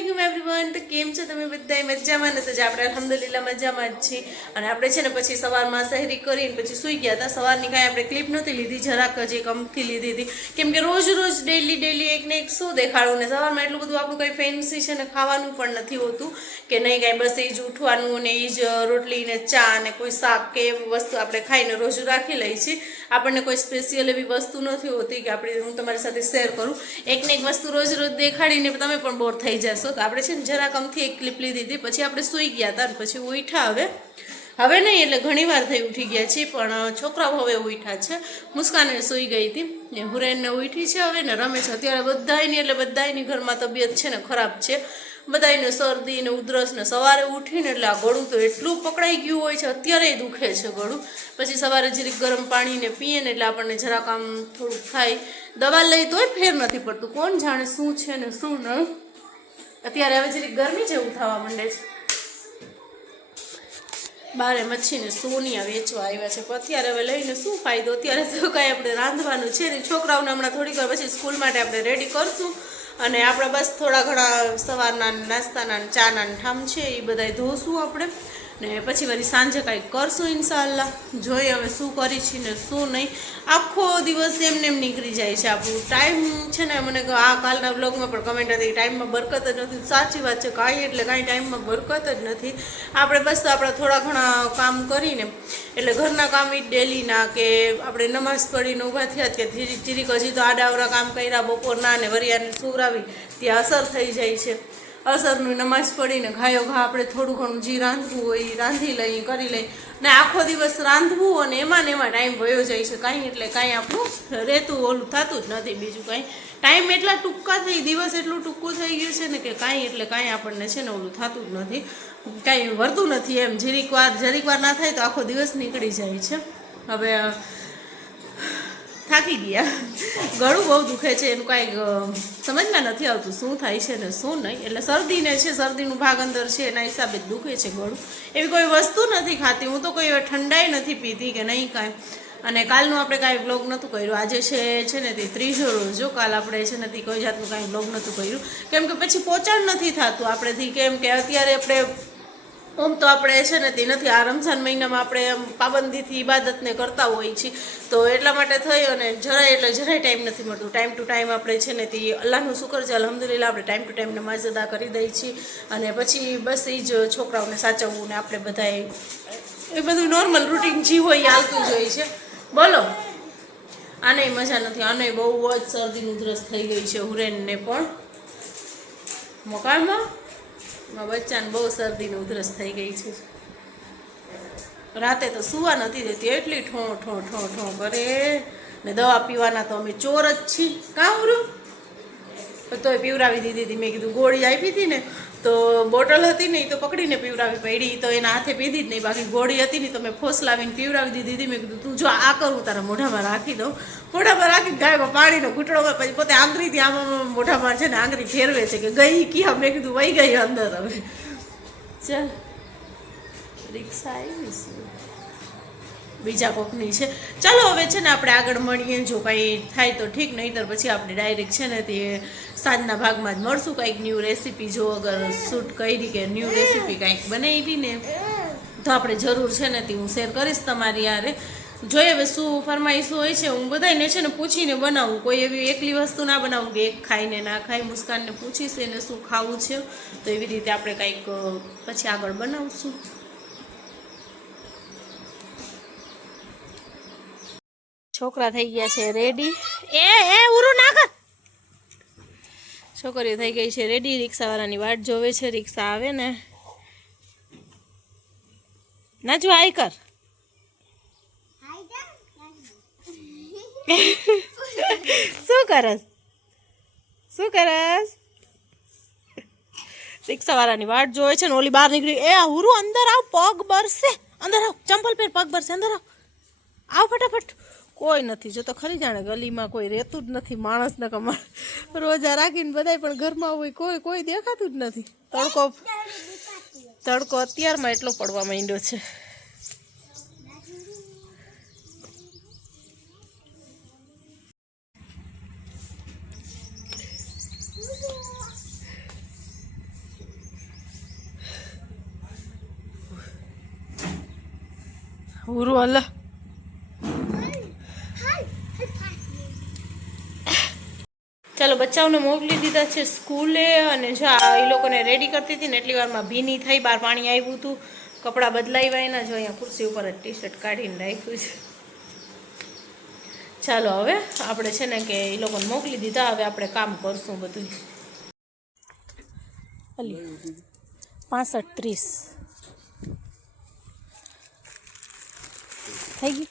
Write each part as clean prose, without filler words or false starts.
अस्सलामुअलैकुम एवरीवन। तो केम छो तमे बधाय मजामां ने? तो आपणे अल्हम्दुलिल्लाह मजामां ज छीए। अने आपणे छे ने पछी सवारमां शहरी करीने पछी सूई गया था। सवारनी कांई आपणे क्लिप नहोती लीधी, જરાક ज एक अमथी लीधी हती, केम के रोज रोज डेली एक ने एक शुं देखाडું ने सवारमां एटલું બધું આપણું કંઈ ફેન્સી છે ને ખાવાનું પણ નથી હોતું કે નહીં, કાંઈ બસ એ જ ઉઠવાનું ને એ જ રોટલી ને ચા ને કોઈ શાક કે એવી વસ્તુ આપણે ખાઈને રોજ રાખી લઈએ છીએ। આપણને કોઈ સ્પેશિયલ એવી વસ્તુ નથી હોતી કે આપણે હું તમારી સાથે શેર કરું। એક ને એક વસ્તુ રોજ રોજ દેખાડીને તમે પણ બોર થઈ જશો। તો આપણે છે ને જરાક અમથી એક ક્લિપ લીધી હતી, પછી આપણે સૂઈ ગયા હતા, પછી ઉઠ્યા હવે નહીં એટલે ઘણી વાર થઈ ઉઠી ગયા છીએ, પણ છોકરાઓ હવે ઉઠ્યા છે। મુસ્કાને સૂઈ ગઈ હતી ને હુરેનને ઉઠી છે હવે ને રમે છે। અત્યારે બધાયની એટલે બધાયની ઘરમાં તબિયત છે ને ખરાબ છે, બધાયને શરદી ને ઉધરસ ને સવારે ઉઠીને એટલે આ ગળું તો એટલું પકડાઈ ગયું હોય છે, અત્યારે દુખે છે ગળું। પછી સવારે જરીક ગરમ પાણીને પીએ ને એટલે આપણને જરાક આમ થોડુંક થાય, દવા લઈ તોય ફેર નથી પડતું। કોણ જાણે શું છે ને શું ન। અત્યારે હવે જરીક ગરમી જેવું થવા માંડે છે। બારે મચ્છીને સોનિયા વેચવા આવ્યા છે, પણ અત્યારે હવે લઈને શું ફાયદો? અત્યારે તો કાંઈ આપણે રાંધવાનું છે ને। છોકરાઓને હમણાં થોડીક વાર પછી સ્કૂલ માટે આપણે રેડી કરશું, અને આપણે બસ થોડા ઘણા સવારના નાસ્તાના ચાના ઠામ છે એ બધાય ધોશું આપણે, ને પછી વળી સાંજે કાંઈક કરશું ઇન્શાઅલ્લાહ। જોઈએ હવે શું કરી છે ને શું નહીં। આખો દિવસ એમને એમ નીકળી જાય છે આપણું। ટાઈમ છે ને, મને આ કાલના બ્લોગમાં પણ કમેન્ટ હતી, ટાઈમમાં બરકત જ નથી। સાચી વાત છે, કાંઈ એટલે કાંઈ ટાઈમમાં બરકત જ નથી। આપણે બસ આપણા થોડા ઘણા કામ કરીને એટલે ઘરના કામ એ ડેલીના કે આપણે નમાઝ પડીને ઊભા થયા કે ચીરીક હજી તો આડાવડા કામ કર્યા બપોરના ને વરિયાને સુવરાવી ત્યાં અસર થઈ જાય છે। અસરનું નમાઝ પડીને ઘાયો ઘા આપણે થોડું ઘણું જે રાંધવું હોય એ રાંધી લઈએ, કરી લઈએ, ને આખો દિવસ રાંધવું અને એમાં ને એમાં ટાઈમ વયો જાય છે। કાંઈ એટલે કાંઈ આપણું રહેતું ઓલું થતું જ નથી। બીજું કાંઈ ટાઈમ એટલા ટૂંકા થઈ, દિવસ એટલું ટૂંકું થઈ ગયું છે ને કે કાંઈ એટલે કાંઈ આપણને છે ને ઓલું થતું જ નથી, કાંઈ વર્તું નથી એમ। જરીક વાર ના થાય તો આખો દિવસ નીકળી જાય છે। હવે થાકી ગયા, ગળું બહુ દુખે છે, એનું કાંઈક સમજમાં નથી આવતું શું થાય છે ને શું નહીં। એટલે શરદીને છે, શરદીનું ભાગ અંદર છે એના હિસાબે જ દુખે છે ગળું। એવી કોઈ વસ્તુ નથી ખાતી હું તો, કોઈ ઠંડાઈ નથી પીતી કે નહીં કાંઈ। અને કાલનું આપણે કાંઈ બ્લોગ નહોતું કર્યું, આજે છે ને તે ત્રીજો રોજ જો, કાલ આપણે છે ને તે કોઈ જાતનું કાંઈ બ્લોગ નહોતું કર્યું, કેમ કે પછી પોચાણ નથી થતું આપણેથી, કેમ કે અત્યારે આપણે આમ તો આપણે છે ને તે નથી, આ રમઝાન મહિનામાં આપણે આમ પાબંદીથી ઇબાદતને કરતા હોઈએ છીએ, તો એટલા માટે થઈ અને જરાય ટાઈમ નથી મળતું। ટાઈમ ટુ ટાઈમ આપણે છે ને તે અલ્લાહનું શુકર છે અલ્હમ્દુલિલ્લાહ, આપણે ટાઈમ ટુ ટાઈમ નમાઝ અદા કરી દઈએ છીએ, અને પછી બસ એ જ છોકરાઓને સાચવવું ને આપણે બધાએ એ બધું નોર્મલ રૂટીન જે હોય એ હાલતું જ હોય છે। બોલો, આને મજા નથી, આને બહુ જ શરદીનું ઉધરસ થઈ ગઈ છે હુરેનને પણ। મકાનમાં બચ્ચાને બહુ શરદીની ઉધરસ થઈ ગઈ છે। રાતે તો સુવા નથી દેતી, એટલી ઠો ઠો ઠો ઠો કરે ને। દવા પીવાના તો અમે ચોર જ છીએ, કાં ઉરું તોય પીવરાવી દીધી હતી। મેં કીધું ગોળી આપી હતી ને તો બોટલ હતી ને એ તો પકડીને પીવરાવી પડી, તો એના હાથે પીધી જ નહીં, બાકી ગોળી હતી ને તો મેં ફોસલાવીને પીવરાવી દીધી હતી। મેં કીધું તું જો આ કરું તારા મોઢામાં રાખી દઉં, મોઢામાં રાખી ગાયમાં પાણીનો ઘૂંટડો, પછી પોતે આંગળીથી આમ મોઢામાં છે ને આંગળી ફેરવે છે કે ગઈ ક્યાં। મેં કીધું વહી ગઈ અંદર। હવે ચાલ રિક્ષા આવી છે બીજા કોકની છે, ચાલો હવે છે ને આપણે આગળ મળીએ। જો કાંઈ થાય તો ઠીક, નહીં તો પછી આપણે ડાયરેક્ટ છે ને તે સાંજના ભાગમાં જ મળશું। કાંઈક ન્યૂ રેસીપી જો અગર શૂટ કરી કે ન્યૂ રેસીપી કાંઈક બનાવી ને તો આપણે જરૂર છે ને તે હું શેર કરીશ તમારી યારે। જોઈએ હવે શું ફરમાઈશ હોય છે, હું બધાને છે ને પૂછીને બનાવું, કોઈ એવી એકલી વસ્તુ ના બનાવું કે એક ખાઈને ના ખાય। મુસ્કાનને પૂછીશ એને શું ખાવું છે, તો એવી રીતે આપણે કંઈક પછી આગળ બનાવશું। છોકરા થઈ ગયા છે રેડી, એ ઉરું ના કર। છોકરીઓ થઈ ગઈ છે રેડી, રિક્ષાવાળાની વાટ જોવે છે, રિક્ષા આવે ને ના જો આઈ કર। શું કરસ રિક્ષાવાળાની વાટ જોવે છે ને ઓલી બહાર નીકળી, એ ઉરું અંદર આવ, પગ બરસે, અંદર આવ, ચંપલ પહેર, પગ બરસે, અંદર આવ ફટાફટ। કોઈ નથી જો તો ખરી, જાણે ગલીમાં કોઈ રહેતું જ નથી માણસને કમાણ રોજા રાખીને બધાય, પણ ઘરમાં હોય કોઈ દેખાતું જ નથી। તડકો અત્યારમાં એટલો પડવા માંડ્યો છે। ઉરુ અલ્લા ચાલો બચ્ચાઓને મોકલી દીધા છે સ્કૂલે અને જો એ લોકોને રેડી કરતી હતી ને એટલી વારમાં ભીની થઈ, બહાર પાણી આવ્યું હતું, કપડાં બદલાવ્યા એના જો અહીંયા ખુરશી ઉપર જ ટી શર્ટ કાઢીને રાખ્યું છે. ચાલો હવે આપણે છે ને કે એ લોકોને મોકલી દીધા, હવે આપણે કામ કરશું બધું. 65-30 થઈ ગયું.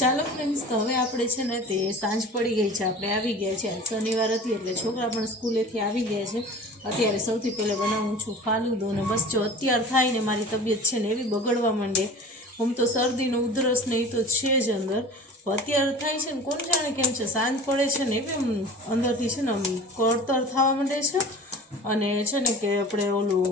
ચાલો ફ્રેન્ડ્સ, તો હવે આપણે છે ને તે સાંજ પડી ગઈ છે, આપણે આવી ગયા છે. શનિવાર હતી એટલે છોકરા પણ સ્કૂલેથી આવી ગયા છે. અત્યારે સૌથી પહેલાં બનાવું છું ફાલુદો ને બસ જો અત્યાર થાય ને મારી તબિયત છે ને એવી બગડવા માંડે. આમ તો શરદીનો ઉધરસ ને એ તો છે જ અંદર, અત્યારે થાય છે ને કોણ જાણે કેમ છે, સાંજ પડે છે ને એવી આમ અંદરથી છે ને આમ કળતર થવા માંડે છે અને છે ને કે આપણે ઓલું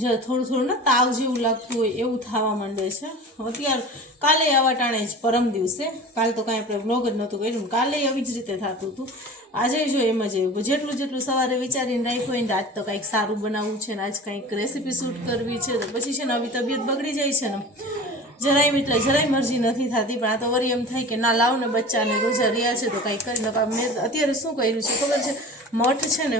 જે થોડું ને તાવ જેવું લાગતું હોય એવું થવા માંડે છે. અત્યારે કાલે આવા ટાણે જ પરમ દિવસે, કાલે તો કાંઈ આપણે વ્લોગ જ નહોતું કર્યું, કાલે આવી જ રીતે થતું હતું. આજે જો એમ જ જેટલું સવારે વિચારીને રાખ્યું હોય ને આજ તો કંઈક સારું બનાવવું છે ને આજ કંઈક રેસીપી શૂટ કરવી છે, તો પછી છે ને આવી તબિયત બગડી જાય છે ને જરાય મરજી નથી થતી. પણ આ તો વળી એમ થાય કે ના લાવ ને બચ્ચાને રોજા રહ્યા છે તો કંઈક કરી નાખો. મેં અત્યારે શું કર્યું છે ખબર છે, મઠ છે ને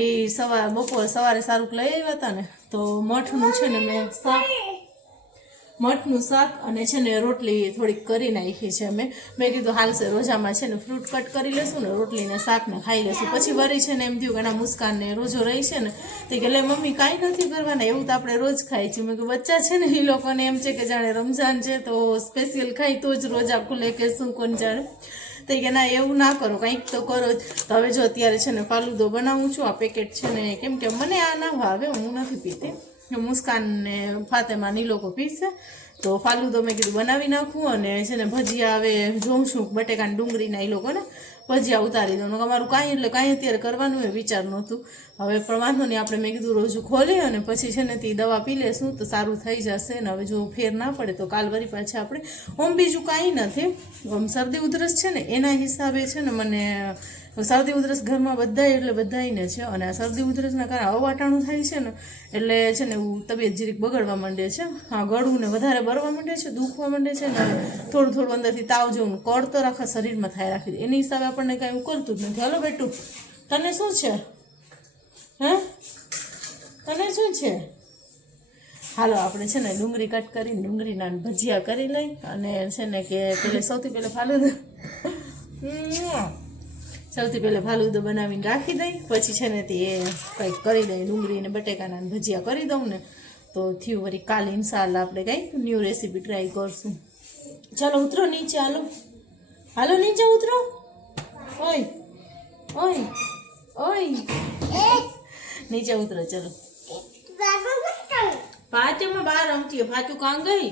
એ સવારે સારું લઈ આવ્યા હતા ને, તો મઠનું છે ને મેં મઠનું શાક અને છે ને રોટલી થોડીક કરી નાખી છે. મેં કીધું હાલશે, રોજામાં છે ને ફ્રૂટ કટ કરી લેશું ને રોટલીને શાકને ખાઈ લેશું. પછી વળી છે ને એમ થયું કે ના મુસ્કાનને રોજો રહી છે ને, તો કે લે મમ્મી કાંઈ નથી કરવાના, એવું તો આપણે રોજ ખાઈ છીએ. મેં કીધું બચ્ચા છે ને એ લોકોને એમ છે કે જાણે રમઝાન છે તો સ્પેશિયલ ખાઈ તો જ રોજા ખુલે કે શું કોણ જાણે. તો કે ના એવું ના કરો, કંઈક તો કરો જ. તો હવે જો અત્યારે છે ને ફાલુદો બનાવું છું. આ પેકેટ છે ને કેમ કે મને આ ના ભાવે, હું નથી પીતી, મુસ્કાન ને ફાતેમા ની લોકો પીશે, તો ફાલુદો મેં કીધું બનાવી નાખું. અને છે ને ભજીયા હવે જોઉં છું, બટેકાની ડુંગળીના એ લોકોને ભજીયા ઉતારી દઉં. અમારું કાંઈ એટલે કાંઈ અત્યારે કરવાનું એ વિચાર નહોતું. હવે પણ વાંધો નહીં, આપણે મેં કીધું રોજું ખોલી અને પછી છે ને તે દવા પી લેશું તો સારું થઈ જશે. ને હવે જો ફેર ના પડે તો કાલ વળી પાછા આપણે ઓમ બીજું કાંઈ નથી, આમ શરદી ઉધરસ છે ને એના હિસાબે છે ને મને શરદી ઉધરસ ઘરમાં બધાય એટલે બધાયને છે. અને આ શરદી ઉધરસના કારણે અવાટાણું થાય છે ને એટલે છે ને એવું તબિયત જીરીક બગડવા માંડે છે. હા, ગળું ને વધારે બરવા માંડે છે, દુખવા માંડે છે ને થોડું અંદરથી તાવ જેવું કળતર આખા શરીરમાં થાય રાખી દે. એની હિસાબે આપણને કાંઈ ઉકલતું જ નથી. હાલો બેટું, તને શું છે? હે, તને શું છે? હાલો આપણે છે ને ડુંગળી કટ કરીને ડુંગળીના ભજીયા કરી લઈ અને છે ને કે સૌથી પહેલાં ફાલુદો બનાવીને રાખી દઈ, પછી છે ને તે કંઈક કરી દઈ, ડુંગળી ને બટેકાના ભજીયા કરી દઉં ને તો થયું. વળી કાલે ઇન્શાલ્લાહ આપણે કંઈક ન્યૂ રેસીપી ટ્રાય કરશું. ચાલો ઉતરો નીચે, હાલો નીચે ઉતરો. ઓય નીચે ઉતરો. ચલો ભાચુમાં બહાર રમતી, ભાચું કાં ગઈ?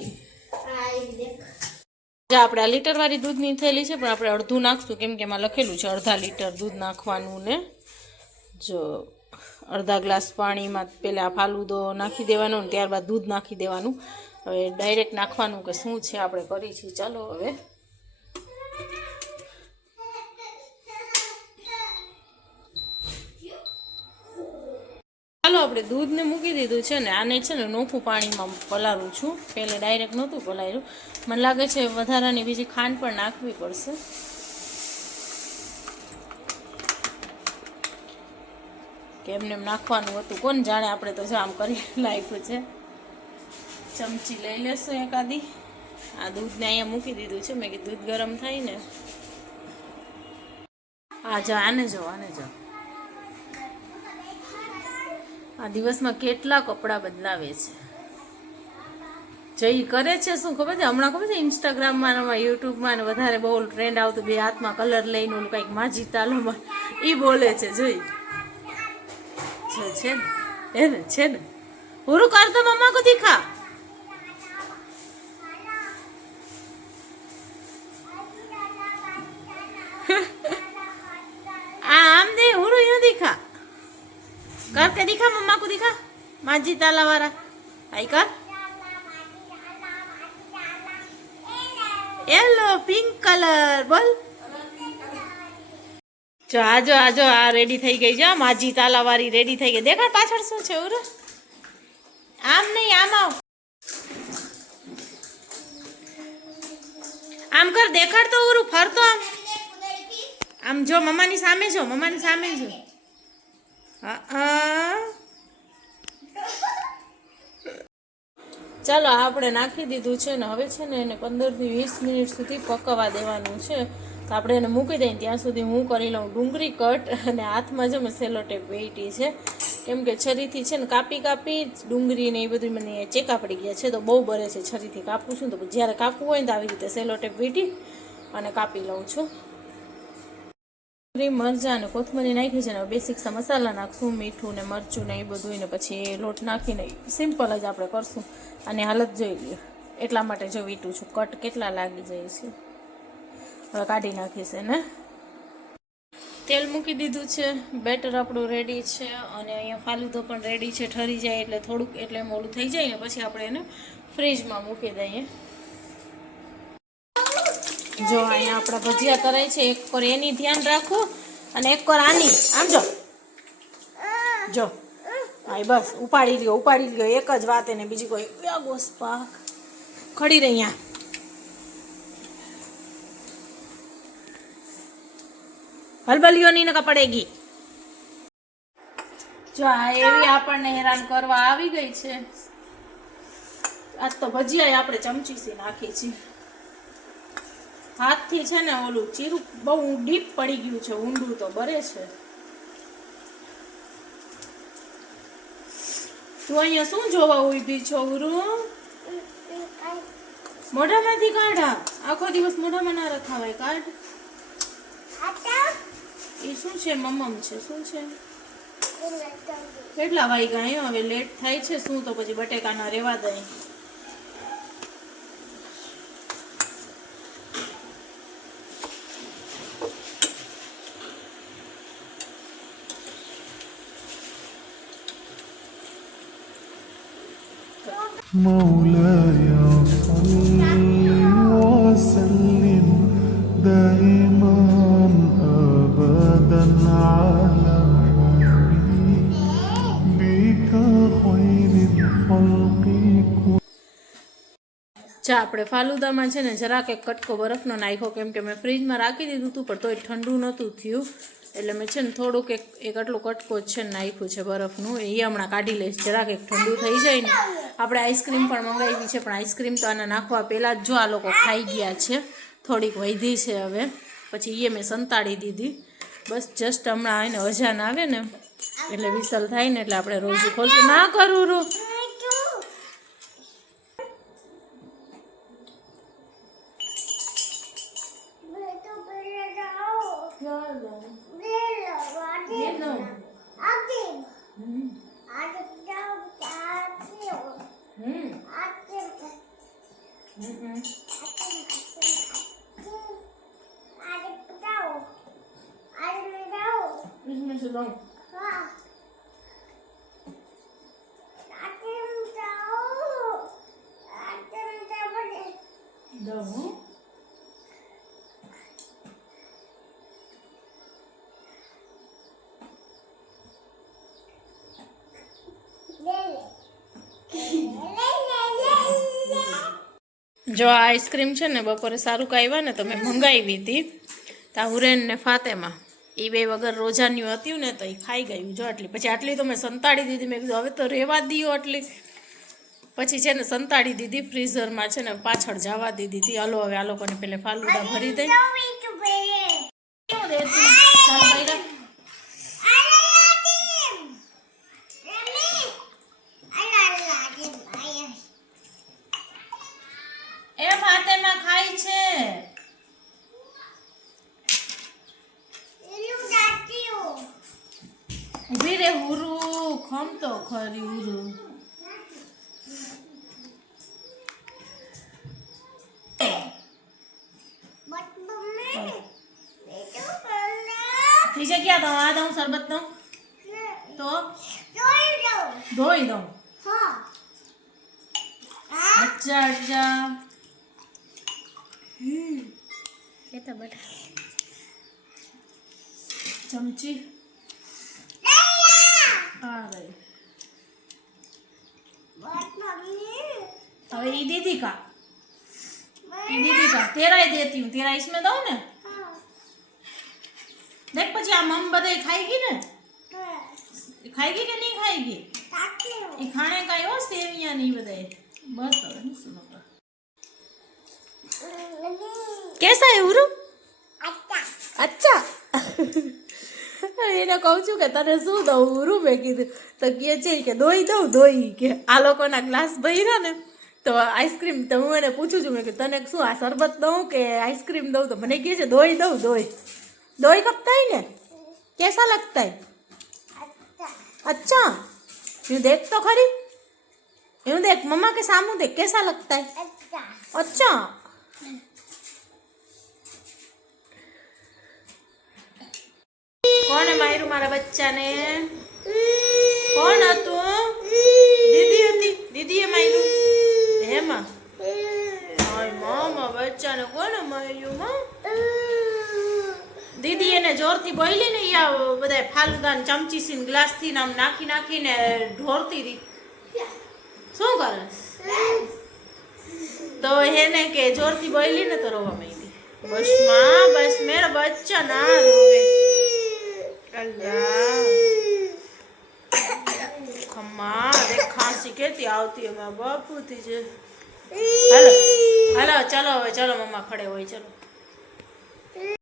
આપણે આ લીટર વાળી દૂધની થેલી છે પણ આપણે અડધું નાખશું, કેમ કે એમાં લખેલું છે અડધા લીટર દૂધ નાખવાનું. ને જો અડધા ગ્લાસ પાણીમાં પહેલાં ફાલુદો નાખી દેવાનો ને ત્યારબાદ દૂધ નાખી દેવાનું. હવે ડાયરેક્ટ નાખવાનું કે શું છે આપણે કરી છીએ. ચાલો હવે આપણે દૂધને મૂકી દીધું છે ને આને છે ને નોખું પાણીમાં પલાળું છું. પહેલાં ડાયરેક્ટ નહોતું પલાળ્યું, મને લાગે છે વધારાની બીજી ખાંડ પણ નાખવી પડશે. કે એમને એમ નાખવાનું હતું કોણ જાણે, આપણે તો જો આમ કરી નાખ્યું છે. ચમચી લઈ લેશું એકાદી. આ દૂધને અહીંયા મૂકી દીધું છે, મેં કીધું દૂધ ગરમ થાય ને. આને જો આ દિવસમાં કેટલા કપડાં બદલાવે છે. જઈ કરે છે શું ખબર છે, હમણાં ખબર છે ઇન્સ્ટાગ્રામમાં યુટ્યુબમાં વધારે બહુ ટ્રેન્ડ આવતું, બે હાથમાં કલર લઈને ઓલું કંઈક માજી તાલોમાં એ બોલે છે. જોઈ છે ને પૂરું કર દો મમ્મા કો દિખા. આમ દે હુરું यूं दिखा, करके दिखा मम्मा को दिखा, माजी ताला वाला आई कर. येलो पिंक कलर बोल. જો આ રેડી થઈ ગઈ છે, માજી તાલા વાળી રેડી થઈ ગઈ. દેખાડ પાછળ શું છે? ઉર આમ નહીં આમ આવ. આમ કર, દેખાડ તો ઉરું, ફરતો આમ આમ જો, મમ્માની સામે જો, મમ્માની સામે જો. ચાલો આપણે નાખી દીધું છે ને હવે છે ને એને 15 થી 20 મિનિટ સુધી પકવવા દેવાનું છે. તો આપણે એને મૂકી દઈએ ત્યાં સુધી હું કરી લઉં ડુંગળી કટ. અને હાથમાં જો મેં સેલો ટેપ વેઈટી છે, કેમ કે છરીથી છે ને કાપી ડુંગળી ને એ બધું મને ચેકા પડી ગયા છે, તો બહુ બરે છે છરીથી કાપું છું. તો જ્યારે કાપવું હોય ને તો આવી રીતે સેલો ટેપ વેઈટી અને કાપી લઉં છું. મરચાં અને કોથમરી નાખી છે ને બેસિક મસાલા નાખશું, મીઠું ને મરચું ને એ બધું, ને પછી એ લોટ નાખીને સિમ્પલ જ આપણે કરશું. અને હાલત જોઈ લઈએ, એટલા માટે જો વીટું છું, કટ કેટલા લાગી જાય છે. હવે કાઢી નાખીશ ને. તેલ મૂકી દીધું છે, બેટર આપણું રેડી છે. અને અહીંયા ફાલુદો પણ રેડી છે. ઠરી જાય એટલે થોડુંક એટલે મોડું થઈ જાય ને પછી આપણે એને ફ્રીજમાં મૂકી દઈએ. જો અહીંયા આપણા ભજીયા કરાય છે, એક કોર એની ધ્યાન રાખો અને એક કોર આની. આમ જો જો, હા બસ ઉપાડી લ્યો એક જ વાત. એને બીજી કોઈ ગોસ પાક ખડી રહી અહીંયા. હલબલીઓ ની નકા પડેગી. જો આ એવી આપણને હેરાન કરવા આવી ગઈ છે. આજ તો ભજીયા આપણે ચમચીથી નાખી છે. હાથથી છે ને ઓલું ચીરું બહુ ડીપ પડી ગયું છે, ઊંડું તો બરે છે. તું અહીંયા શું જોવા ઊભી છો ઉરું? મોઢામાંથી કાઢા, આખો દિવસ મોઢામાં ના રખાવાય, કાઢ. એ શું છે? મમ્મ છે. શું છે? કેટલા વાગ્યા? હવે લેટ થાય છે. શું તો પછી બટેકાના રેવા દઈ. مولاي صل وسلم دائما ابدا على حبيبك خير الخلق. ચા આપણે ફાલુદામાં છે ને જરાક એક કટકો બરફનો નાખ્યો, કેમ કે મેં ફ્રીજમાં રાખી દીધું હતું પણ તોય ઠંડુ નહોતું થયું, એટલે મેં છે ને થોડુંક એક આટલું કટકો છે ને નાખ્યું છે બરફનું. એ હમણાં કાઢી લઈશ, જરાક એક ઠંડુ થઈ જાય ને. આપણે આઈસ્ક્રીમ પણ મંગાવી છે, પણ આઈસ્ક્રીમ તો આને નાખવા પહેલાં જ જો આ લોકો ખાઈ ગયા છે, થોડીક વધી છે. હવે પછી એ મેં સંતાડી દીધી. બસ જસ્ટ હમણાં એને અજાન આવે ને એટલે વિસલ થાય ને એટલે આપણે રોજુ ખોલશું. ના કરું રો. જો આ આઈસ્ક્રીમ છે ને બપોરે સારું કાવ્યા ને તો મેં મંગાવી હતી. તાહુરેન ને ફાતેમાં એ બે વગર રોજાન્યું હતું ને તો એ ખાઈ ગયું. જો આટલી પછી આટલી તો મેં સંતાડી દીધી. મેં કીધું હવે તો રહેવા દીધો આટલી. પછી છે ને સંતાડી દીધી, ફ્રીઝરમાં છે ને પાછળ જવા દીધી હતી. હલો હવે આ લોકોને પેલે ફાલુદા ભરી દઈ. એ ફાતેમાં ખાય છે. ઉભી રે હુરુ, ખમ તો ખરી હુરુ. નીચે ક્યાં દઉં? આ દઉં શરબત દઉં તો ધોઈ દઉં. અચ્છા અચ્છા. ચમચી હવે ઈ દીધી કા दीदी का तेरा ही देती हूँ, तेरा इसमें दो ना। देख પછી આ મમ બધે ખાઈગી ને, ખાઈગી કે નહીં ખાઈગી? એ ખાણે કાંઈ હો સેવિયા નહીં બધાય બસ હવે નહીં સુનો कैसा है उरु अच्छा એને કહું છું કે તને શું દઉં ઉરુ મેં કીધું તો કહે છે કે દોઈ દઉં દોઈ કે આ લોકોના ગ્લાસ ભર્યા ને તો આઈસ્ક્રીમ તો હું એને પૂછું છું મેં કે તને શું આ શરબત દઉં કે આઈસ્ક્રીમ દઉં તો મને કહે છે દોઈ દઉં દોઈ દોઈ कब है ने कैसा लगता है अच्छा यूँ देख तो खरी यूँ देख मम्मा के सामने देख कैसा लगता है अच्छा કોણે માર્યું મારા બચ્ચાને કોણ હતું દીદી હતી દીદીએ માર્યું હેમાં હાય મામા બચ્ચાને કોણે માર્યું માં દીદી એને જોરથી બોલી ને યા બધા ફાલુદાન ચમચી થી ગ્લાસ થી આમ નાખી નાખીને ઢોરતી હતી શું કરસ તો એને કે જોરથી બોલી ને તો રોવા માંડી બસ માં બસ મેરા બચ્ચા ના રોવે અલ્લાહ ખમ્મા દેખ ખાંસી કેતી આવતી અમારા બાપુ થી છે હાલો હાલો ચલો હવે ચલો મમ્મા ખડે હોય ચલો